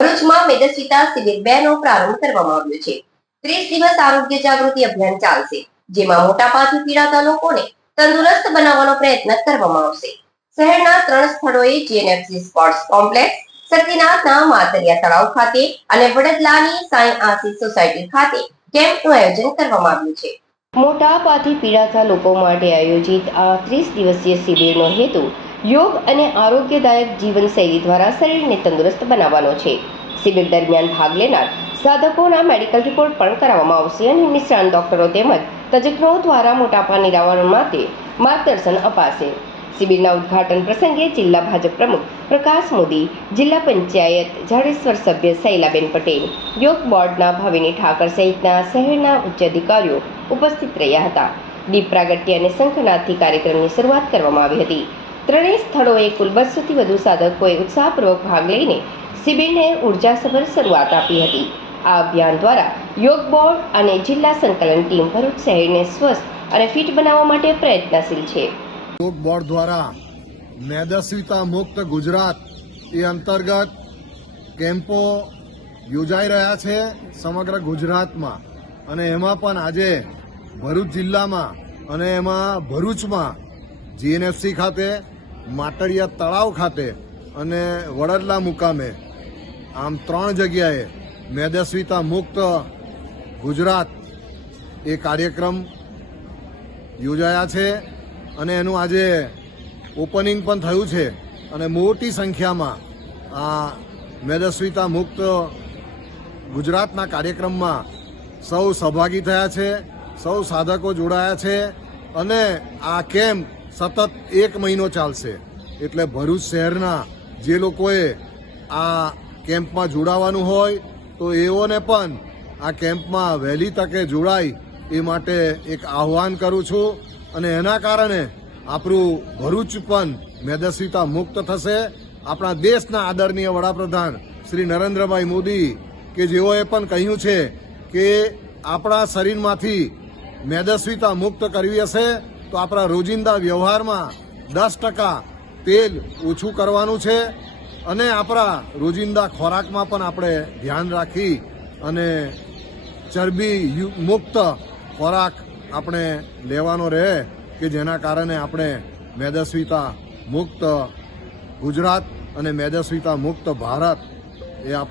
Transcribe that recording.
ભરૂચમાં મેદસ્વીતા શિબિર 2 નો પ્રારંભ કરવામાં આવ્યો છે। 30 દિવસ આરોગ્ય જાગૃતિ અભિયાન ચાલશે, જેમાં મોટાપાથી પીડાતા લોકોને તંદુરસ્ત બનાવવાનો પ્રયત્ન કરવામાં આવશે। શહેરના 3 સ્થળોએ જીએનએફસી સ્પોર્ટ્સ કોમ્પ્લેક્સ, શક્તિનાથના માતરિયા તળાવ ખાતે અને વડદલાની સાંઈ આશીષ સોસાયટી ખાતે કેમ્પનું આયોજન કરવામાં આવ્યું છે। મોટાપાથી પીડાતા લોકો માટે આયોજિત આ 30 દિવસીય શિબિરનો હેતુ યોગ અને આરોગ્યદાયક જીવનશૈલી દ્વારા શરીરને તંદુરસ્ત બનાવવાનો છે। શિબિર દરમિયાન ભાગ લેનાર સાધકોના મેડિકલ રિપોર્ટ પણ કરાવવામાં આવશે અને નિષ્ણાત ડોક્ટરો તેમજ તજજ્ઞો દ્વારા મોટાપા નિવારણ માટે માર્ગદર્શન અપાશે। શિબિરના ઉદ્ઘાટન પ્રસંગે જિલ્લા ભાજપ પ્રમુખ પ્રકાશ મોદી, જિલ્લા પંચાયત જાડેશ્વર સભ્ય શૈલાબેન પટેલ, યોગ બોર્ડના ભાવિની ઠાકર સહિતના શહેરના ઉચ્ચ અધિકારીઓ ઉપસ્થિત રહ્યા હતા। દીપ પ્રાગટ્ય અને શંખનાદથી કાર્યક્રમની શરૂઆત કરવામાં આવી હતી। ત્રણેય સ્થળોએ કુલ 200થી વધુ સાધકોએ ઉત્સાહપૂર્વક ભાગ લઈને શિબિરને ઉર્જાસભર શરૂઆત આપી હતી। આ અભિયાન દ્વારા યોગ બોર્ડ અને જિલ્લા સંકલન ટીમ ભરૂચ શહેરને સ્વસ્થ અને ફિટ બનાવવા માટે પ્રયત્નશીલ છે। યોગ બોર્ડ દ્વારા મેદસ્વીતા મુક્ત ગુજરાત એ અંતર્ગત કેમ્પો યોજાઈ રહ્યા છે સમગ્ર ગુજરાતમાં, અને એમાં પણ આજે ભરૂચ જિલ્લામાં અને એમાં ભરૂચમાં જીએનએફસી ખાતે, માતરિયા તળાવ ખાતે અને વડદલા મુકામે આમ 3 જગ્યાએ મેદસ્વીતા મુક્ત ગુજરાત એ કાર્યક્રમ યોજાયા છે અને એનું આજે ઓપનિંગ પણ થયું છે અને મોટી સંખ્યામાં આ મેદસ્વીતા મુક્ત ગુજરાતના કાર્યક્રમમાં સૌ સહભાગી થયા છે, સૌ સાધકો જોડાયા છે અને આ કેમ્પ સતત 1 મહિનો ચાલશે। એટલે ભરૂચ શહેરના જે લોકોએ આ કેમ્પમાં જોડાવાનું હોય તો એઓને પણ આ કેમ્પમાં વહેલી તકે જોડાય એ માટે એક આહ્વાન કરું છું અને એના કારણે આપણું ભરૂચ પણ મેદસ્વીતા મુક્ત થશે। આપણા દેશના આદરણીય વડાપ્રધાન શ્રી નરેન્દ્રભાઈ મોદી કે જેઓએ પણ કહ્યું છે કે આપણા શરીરમાંથી મેદસ્વીતા મુક્ત કરવી હશે તો આપણા રોજિંદા વ્યવહારમાં 10% તેલ ઓછું કરવાનું છે અને આપણા રોજિંદા ખોરાકમાં પણ આપણે ધ્યાન રાખી અને ચરબી મુક્ત ખોરાક આપણે લેવાનો રહે કે જેના કારણે આપણે મેદસ્વીતા મુક્ત ગુજરાત અને મેદસ્વીતા મુક્ત ભારત એ આપણે